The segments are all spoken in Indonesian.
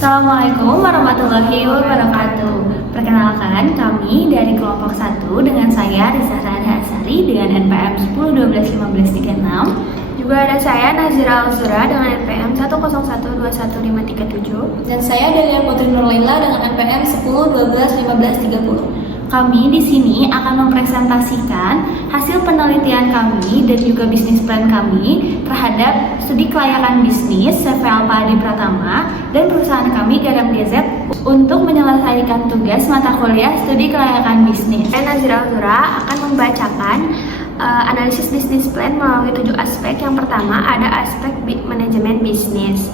Assalamualaikum warahmatullahi wabarakatuh. Perkenalkan, kami dari kelompok 1 dengan saya Risa Rada Asari dengan NPM 10121536. Juga ada saya Nazira Al-Zura dengan NPM 101215337. Dan saya Delia Putri Nurlila dengan NPM 10121530. Kami di sini akan mempresentasikan hasil penelitian kami dan juga bisnis plan kami terhadap studi kelayakan bisnis CVL Pak Adi Pratama dan perusahaan kami Garam DZ untuk menyelesaikan tugas mata kuliah studi kelayakan bisnis. Saya Nazira Al-Zura akan membacakan analisis bisnis plan melalui 7 aspek. Yang pertama ada aspek manajemen bisnis.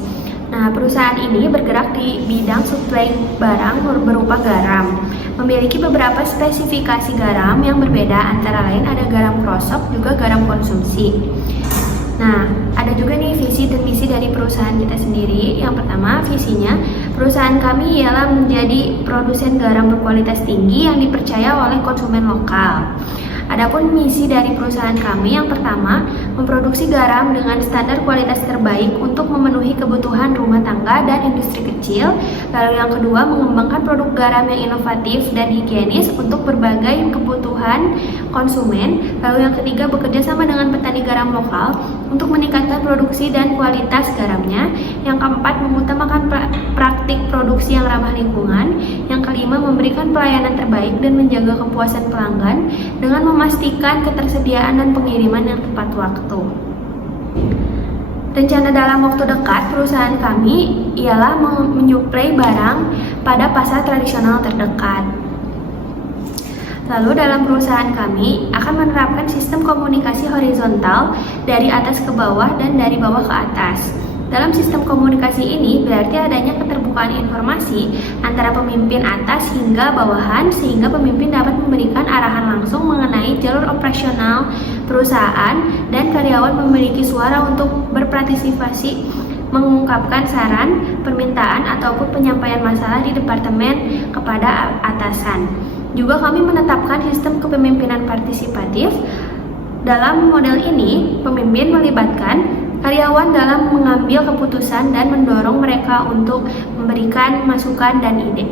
Nah, perusahaan ini bergerak di bidang suplai barang berupa garam. Memiliki beberapa spesifikasi garam yang berbeda, antara lain ada garam krosok juga garam konsumsi. Nah, ada juga nih visi dan misi dari perusahaan kita sendiri. Yang pertama, visinya, perusahaan kami ialah menjadi produsen garam berkualitas tinggi yang dipercaya oleh konsumen lokal. Adapun misi dari perusahaan kami, yang pertama, memproduksi garam dengan standar kualitas terbaik untuk memenuhi kebutuhan rumah tangga dan industri kecil. Lalu yang kedua, mengembangkan produk garam yang inovatif dan higienis untuk berbagai kebutuhan konsumen. Lalu yang ketiga, bekerja sama dengan petani garam lokal untuk meningkatkan produksi dan kualitas garamnya. Yang keempat, mengutamakan praktik produksi yang ramah lingkungan. Yang kelima, memberikan pelayanan terbaik dan menjaga kepuasan pelanggan dengan memastikan ketersediaan dan pengiriman yang tepat waktu. Rencana dalam waktu dekat perusahaan kami ialah menyuplai barang pada pasar tradisional terdekat. Lalu dalam perusahaan kami akan menerapkan sistem komunikasi horizontal dari atas ke bawah dan dari bawah ke atas. Dalam sistem komunikasi ini berarti adanya keterbukaan informasi antara pemimpin atas hingga bawahan sehingga pemimpin dapat memberikan arahan langsung mengenai jalur operasional perusahaan dan karyawan memiliki suara untuk berpartisipasi mengungkapkan saran, permintaan ataupun penyampaian masalah di departemen kepada atasan. Juga kami menetapkan sistem kepemimpinan partisipatif. Dalam model ini, pemimpin melibatkan karyawan dalam mengambil keputusan dan mendorong mereka untuk memberikan masukan dan ide.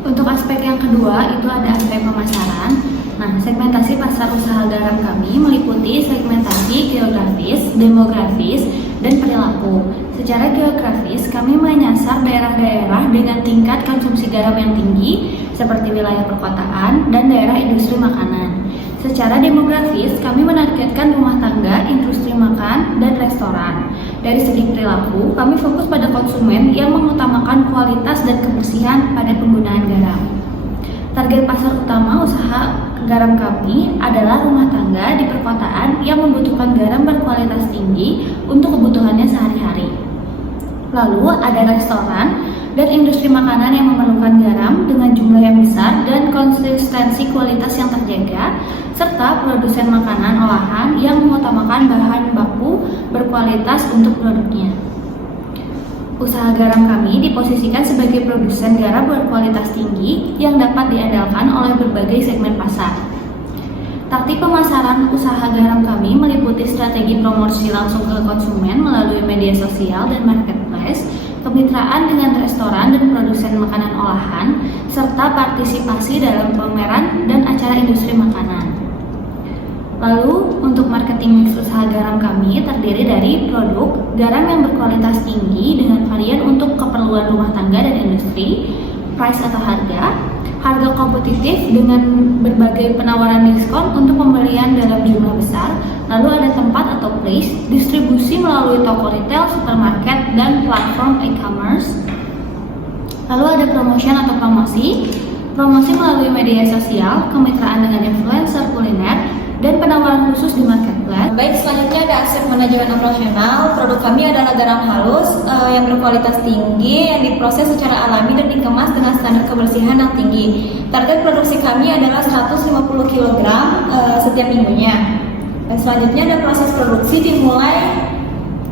Untuk aspek yang kedua itu ada aspek pemasaran. Nah, segmentasi pasar usaha garam kami meliputi segmentasi geografis, demografis, dan perilaku. Secara geografis, kami menyasar daerah-daerah dengan tingkat konsumsi garam yang tinggi seperti wilayah perkotaan dan daerah industri makanan. Secara demografis, kami menargetkan rumah tangga, industri makan, dan restoran. Dari segi perilaku, kami fokus pada konsumen yang mengutamakan kualitas dan kebersihan pada penggunaan garam. Target pasar utama usaha garam kami adalah rumah tangga di perkotaan yang membutuhkan garam berkualitas tinggi untuk kebutuhannya sehari-hari. Lalu ada restoran dan industri makanan yang memerlukan garam dengan jumlah yang besar dan konsistensi kualitas yang terjaga, serta produsen makanan olahan yang mengutamakan bahan baku berkualitas untuk produknya. Usaha garam kami diposisikan sebagai produsen garam berkualitas tinggi yang dapat diandalkan oleh berbagai segmen pasar. Taktik pemasaran usaha garam kami meliputi strategi promosi langsung ke konsumen melalui media sosial dan marketplace, kemitraan dengan restoran dan produsen makanan olahan, serta partisipasi dalam pameran dan acara industri makanan. Lalu, untuk marketing mix usaha garam kami terdiri dari produk garam yang berkualitas tinggi dengan varian untuk keperluan rumah tangga dan industri, price atau harga kompetitif dengan berbagai penawaran diskon untuk pembelian dalam jumlah besar, lalu ada tempat atau place, distribusi melalui toko retail, supermarket, dan platform e-commerce. Lalu ada promotion atau promosi melalui media sosial, kemitraan dengan influencer kuliner, dan penawaran khusus di marketplace. Baik, selanjutnya ada aspek manajemen operasional. Produk kami adalah garam halus yang berkualitas tinggi yang diproses secara alami dan dikemas dengan standar kebersihan yang tinggi. Target produksi kami adalah 150 kg setiap minggunya. Dan selanjutnya ada proses produksi dimulai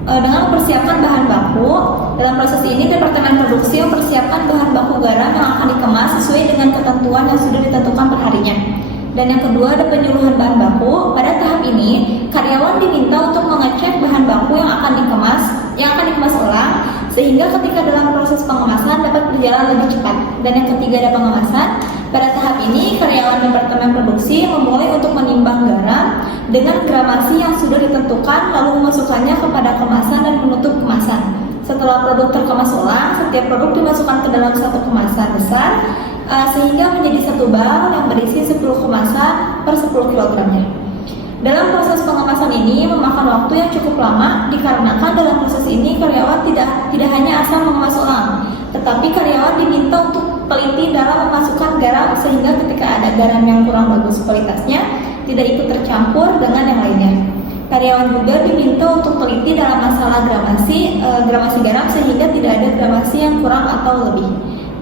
dengan mempersiapkan bahan baku. Dalam proses ini, Departemen Produksi mempersiapkan bahan baku garam yang akan dikemas sesuai dengan ketentuan yang sudah ditentukan perharinya. Dan yang kedua ada penyuluhan bahan baku. Pada tahap ini, karyawan diminta untuk mengecek bahan baku yang akan dikemas ulang, sehingga ketika dalam proses pengemasan dapat berjalan lebih cepat. Dan yang ketiga ada pengemasan. Pada tahap ini, karyawan departemen produksi memulai untuk menimbang garam dengan gramasi yang sudah ditentukan, lalu memasukkannya kepada kemasan dan menutup kemasan. Setelah produk terkemas ulang, setiap produk dimasukkan ke dalam satu kemasan besar, sehingga menjadi satu bal yang berisi 10 kemasan per 10 kg. Dalam proses pengemasan ini memakan waktu yang cukup lama dikarenakan dalam proses ini karyawan tidak hanya asal mengemas ulang, tetapi karyawan diminta untuk teliti dalam memasukkan garam sehingga ketika ada garam yang kurang bagus kualitasnya tidak ikut tercampur dengan yang lainnya. Karyawan juga diminta untuk teliti dalam masalah gramasi garam sehingga tidak ada gramasi yang kurang atau lebih.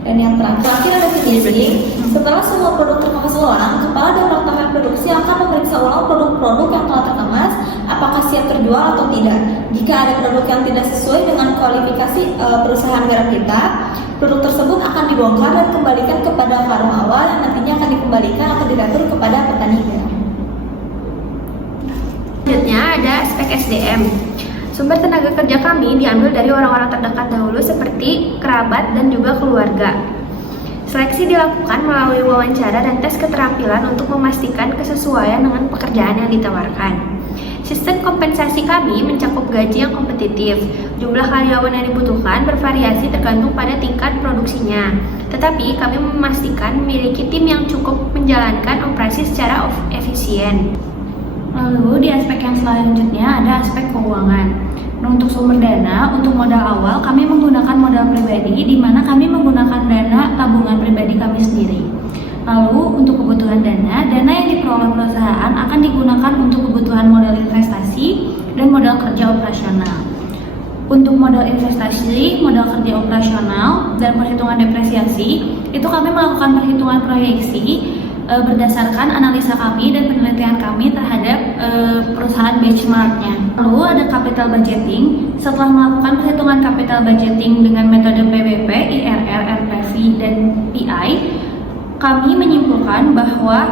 Dan yang terakhir ada finishing. Setelah semua produk terkemas ulang, kepala departemen produksi akan memeriksa ulang produk-produk yang telah terkemas apakah siap terjual atau tidak. Jika ada produk yang tidak sesuai dengan kualifikasi perusahaan garam kita, produk tersebut akan dibongkar dan kembalikan kepada karung awal yang nantinya akan dikembalikan atau diatur kepada petani garam. Selanjutnya ada aspek SDM. Sumber tenaga kerja kami diambil dari orang-orang terdekat dahulu seperti kerabat dan juga keluarga. Seleksi dilakukan melalui wawancara dan tes keterampilan untuk memastikan kesesuaian dengan pekerjaan yang ditawarkan. Sistem kompensasi kami mencakup gaji yang kompetitif. Jumlah karyawan yang dibutuhkan bervariasi tergantung pada tingkat produksinya. Tetapi kami memastikan memiliki tim yang cukup menjalankan operasi secara efisien. Lalu di aspek yang selanjutnya ada aspek keuangan. Nah, untuk sumber dana, untuk modal awal kami menggunakan modal pribadi, di mana kami menggunakan dana tabungan pribadi kami sendiri. Lalu untuk kebutuhan dana yang diperoleh perusahaan akan digunakan untuk kebutuhan modal investasi dan modal kerja operasional. Untuk modal investasi, modal kerja operasional, dan perhitungan depresiasi, itu kami melakukan perhitungan proyeksi berdasarkan analisa kami dan penelitian kami terhadap perusahaan benchmarknya. Lalu ada capital budgeting. Setelah melakukan perhitungan capital budgeting dengan metode PBP, IRR, RPV, dan PI, kami menyimpulkan bahwa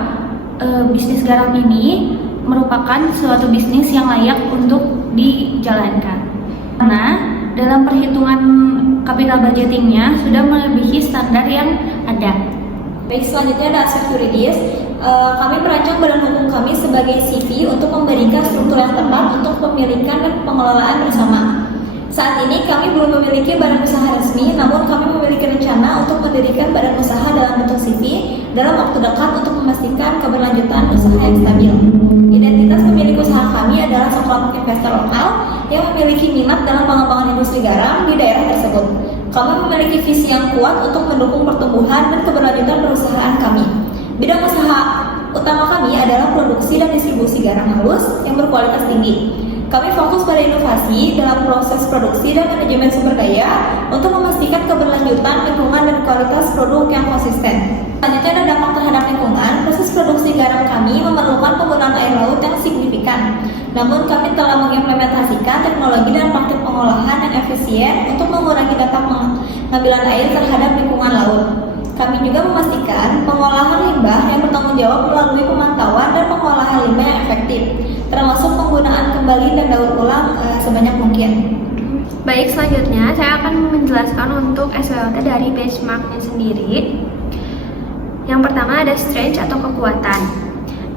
bisnis garam ini merupakan suatu bisnis yang layak untuk dijalankan. Karena dalam perhitungan capital budgetingnya sudah melebihi standar yang ada. Baik, selanjutnya ada aspek yuridis. Kami merancang badan hukum kami sebagai CV untuk memberikan struktur yang tepat untuk pemilikan dan pengelolaan bersama. Saat ini kami belum memiliki badan usaha resmi, namun kami memiliki rencana untuk mendirikan badan usaha dalam bentuk CV dalam waktu dekat untuk memastikan keberlanjutan usaha yang stabil. Identitas pemilik usaha kami adalah sekelompok investor lokal yang memiliki minat dalam pengembangan industri garam di daerah tersebut. Kami memiliki visi yang kuat untuk mendukung pertumbuhan dan keberlanjutan perusahaan kami. Bidang usaha utama kami adalah produksi dan distribusi garam halus yang berkualitas tinggi. Kami fokus pada inovasi dalam proses produksi dan manajemen sumber daya untuk memastikan keberlanjutan lingkungan dan kualitas produk yang konsisten. Selanjutnya ada dampak terhadap lingkungan. Proses produksi garam kami memerlukan penggunaan air laut yang signifikan. Namun kami telah mengimplementasikan teknologi dan praktik pengolahan yang efisien untuk mengurangi dampak pengambilan air terhadap lingkungan laut. Kami juga memastikan pengolahan limbah yang bertanggung jawab melalui pemantauan dan pengolahan limbah yang efektif, termasuk penggunaan kembali dan daur ulang sebanyak mungkin. Baik, selanjutnya saya akan menjelaskan untuk SWOT dari benchmarknya sendiri. Yang pertama ada strength atau kekuatan.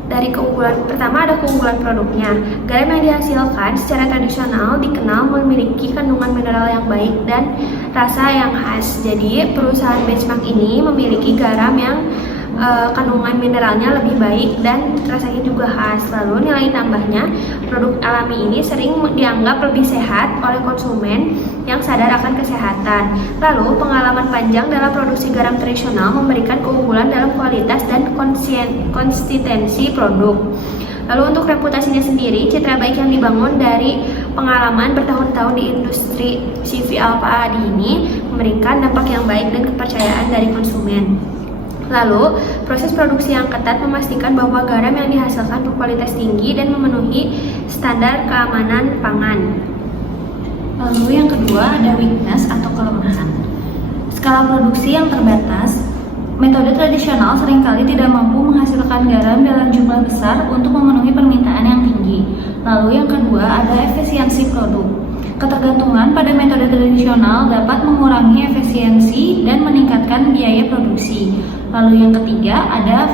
Dari keunggulan pertama ada keunggulan produknya. Garam yang dihasilkan secara tradisional dikenal memiliki kandungan mineral yang baik dan rasa yang khas. Jadi perusahaan benchmark ini memiliki garam yang kandungan mineralnya lebih baik dan rasanya juga khas. Lalu nilai tambahnya, produk alami ini sering dianggap lebih sehat oleh konsumen yang sadar akan kesehatan. Lalu pengalaman panjang dalam produksi garam tradisional memberikan keunggulan dalam kualitas dan konsistensi produk. Lalu untuk reputasinya sendiri, citra baik yang dibangun dari pengalaman bertahun-tahun di industri CV Alfa Adi ini memberikan dampak yang baik dan kepercayaan dari konsumen. Lalu, proses produksi yang ketat memastikan bahwa garam yang dihasilkan berkualitas tinggi dan memenuhi standar keamanan pangan. Lalu yang kedua ada weakness atau kelemahan. Skala produksi yang terbatas, Metode tradisional seringkali tidak mampu menghasilkan garam dalam jumlah besar untuk memenuhi permintaan yang tinggi. Lalu yang kedua ada efisiensi produk. Ketergantungan pada metode tradisional dapat mengurangi efisiensi dan meningkatkan biaya produksi. Lalu yang ketiga ada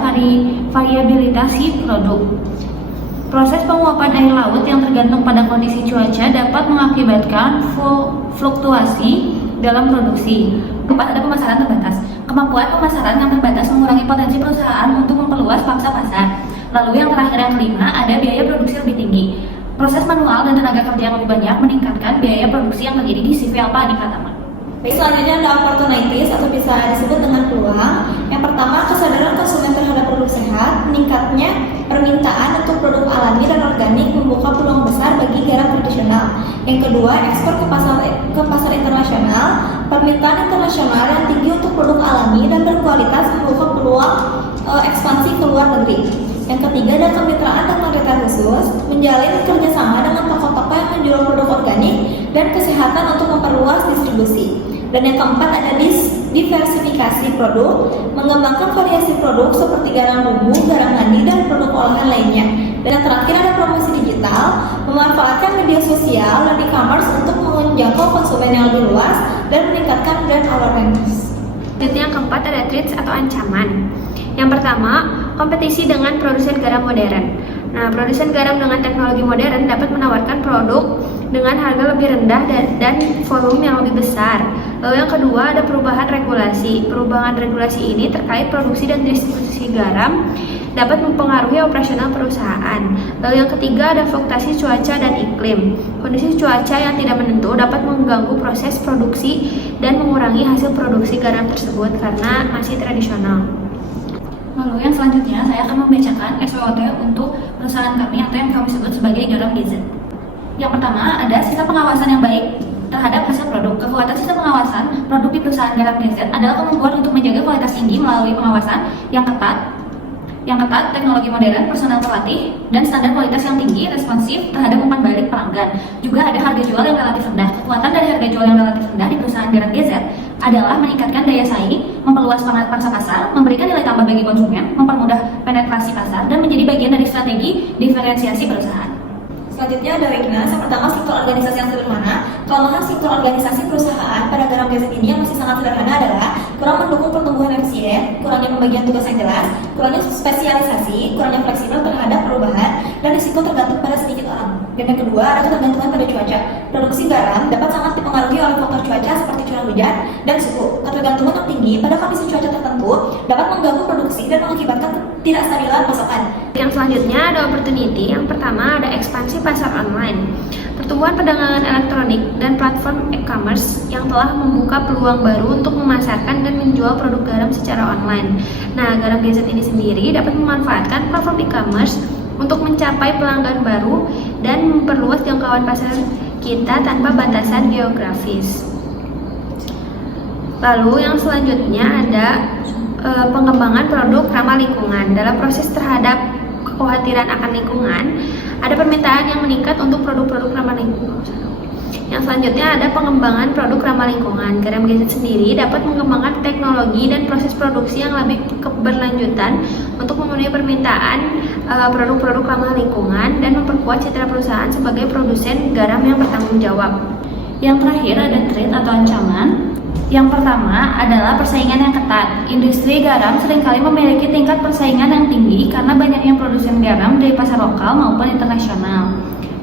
variabilitas produk. Proses penguapan air laut yang tergantung pada kondisi cuaca dapat mengakibatkan fluktuasi dalam produksi. Keempat, ada pemasaran terbatas. Kemampuan pemasaran yang terbatas mengurangi potensi perusahaan untuk memperluas pangsa pasar. Lalu yang terakhir, yang kelima, ada biaya produksi lebih tinggi. Proses manual dan tenaga kerja yang lebih banyak meningkatkan biaya produksi yang terjadi di CV Alpha Adi Pratama. Baik, selanjutnya ada opportunities atau bisa disebut dengan peluang. Yang pertama, kesadaran konsumen terhadap produk sehat. Meningkatnya permintaan untuk produk alami dan organik membuka peluang besar bagi garam tradisional. Yang kedua, ekspor ke pasar internasional. Permintaan internasional yang tinggi untuk produk alami dan berkualitas membuka peluang ekspansi ke luar negeri. Yang ketiga, ada kemitraan dengan retail khusus, menjalin kerjasama dengan toko-toko yang menjual produk organik dan kesehatan untuk memperluas distribusi. Dan yang keempat, ada diversifikasi produk, mengembangkan variasi produk seperti garam bumbu, garam mandi, dan produk olahan lainnya. Dan yang terakhir, ada promosi digital, memanfaatkan media sosial dan e-commerce untuk menjangkau konsumen yang lebih luas dan meningkatkan brand awareness. Dan yang keempat ada threats atau ancaman. Yang pertama, kompetisi dengan produsen garam modern. Nah, produsen garam dengan teknologi modern dapat menawarkan produk dengan harga lebih rendah dan volume yang lebih besar. Lalu yang kedua, ada perubahan regulasi. Perubahan regulasi ini terkait produksi dan distribusi garam dapat mempengaruhi operasional perusahaan. Lalu yang ketiga, ada fluktuasi cuaca dan iklim. Kondisi cuaca yang tidak menentu dapat mengganggu proses produksi dan mengurangi hasil produksi garam tersebut karena masih tradisional. Lalu yang selanjutnya saya akan membacakan SWOT untuk perusahaan kami atau yang kami sebut sebagai Garam GZ. Yang pertama, ada sistem pengawasan yang baik terhadap hasil produk. Kekuatan sistem pengawasan produk di perusahaan Garam GZ adalah kemampuan untuk menjaga kualitas tinggi melalui pengawasan yang ketat, teknologi modern, personal terlatih, dan standar kualitas yang tinggi, responsif terhadap umpan balik pelanggan. Juga ada harga jual yang relatif rendah. Kekuatan dari harga jual yang relatif rendah di perusahaan Garam GZ adalah meningkatkan daya saing, memperluas pangsa pasar, memberikan nilai tambah bagi konsumen, mempermudah penetrasi pasar, dan menjadi bagian dari strategi diferensiasi perusahaan. Selanjutnya ada weakness. Yang pertama, struktur organisasi yang sederhana. Kelemahan struktur organisasi perusahaan pada Garam GZ ini yang masih sangat sederhana adalah kurang mendukung pertumbuhan efisien, kurangnya pembagian tugas yang jelas, kurangnya spesialisasi, kurangnya fleksibel terhadap perubahan, dan risiko tergantung pada sedikit orang. Dan yang kedua, ada ketergantungan pada cuaca. Produksi garam dapat sangat dipengaruhi oleh faktor cuaca seperti curah hujan dan suhu. Ketergantungan yang tinggi pada kondisi cuaca tertentu dapat mengganggu produksi dan mengakibatkan ketidakstabilan pasokan. Yang selanjutnya ada opportunity. Yang pertama ada ekspansi pasar online. Pertumbuhan perdagangan elektronik dan platform e-commerce yang telah membuka peluang baru untuk memasarkan dan menjual produk garam secara online. Nah, Garam GZ ini sendiri dapat memanfaatkan platform e-commerce untuk mencapai pelanggan baru dan memperluas jangkauan pasar kita tanpa batasan geografis. Lalu yang selanjutnya ada pengembangan produk ramah lingkungan. Dalam proses terhadap kekhawatiran akan lingkungan, ada permintaan yang meningkat untuk produk-produk ramah lingkungan. Yang selanjutnya ada pengembangan produk ramah lingkungan. Garam GZ sendiri dapat mengembangkan teknologi dan proses produksi yang lebih keberlanjutan untuk memenuhi permintaan produk-produk ramah lingkungan dan memperkuat citra perusahaan sebagai produsen garam yang bertanggung jawab. Yang terakhir ada threat atau ancaman. Yang pertama adalah persaingan yang ketat. Industri garam seringkali memiliki tingkat persaingan yang tinggi karena banyaknya produsen garam dari pasar lokal maupun internasional.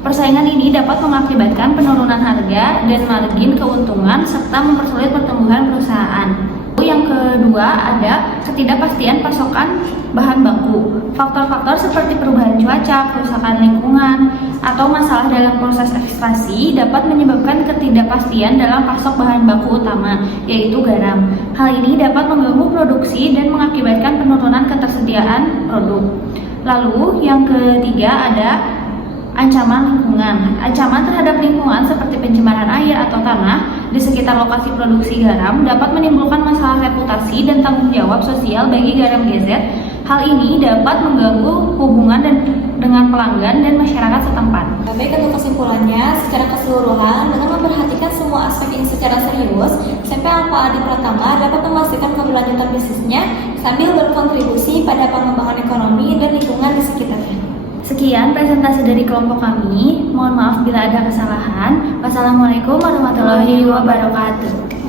Persaingan ini dapat mengakibatkan penurunan harga dan margin keuntungan serta mempersulit pertumbuhan perusahaan. Yang kedua ada ketidakpastian pasokan bahan baku. Faktor-faktor seperti perubahan cuaca, kerusakan lingkungan, atau masalah dalam proses ekstraksi dapat menyebabkan ketidakpastian dalam pasok bahan baku utama, yaitu garam. Hal ini dapat mengganggu produksi dan mengakibatkan penurunan ketersediaan produk. Lalu yang ketiga ada ancaman lingkungan. Ancaman terhadap lingkungan seperti pencemaran air atau tanah di sekitar lokasi produksi garam dapat menimbulkan masalah reputasi dan tanggung jawab sosial bagi Garam GZ. Hal ini dapat mengganggu hubungan dengan pelanggan dan masyarakat setempat. Baik, untuk kesimpulannya, secara keseluruhan, dengan memperhatikan semua aspek ini secara serius, SMP Alfa Adi Pratama dapat memastikan keberlanjutan bisnisnya sambil berkontribusi pada pengembangan ekonomi dan lingkungan di sekitarnya. Sekian presentasi dari kelompok kami. Mohon maaf bila ada kesalahan. Wassalamualaikum warahmatullahi wabarakatuh.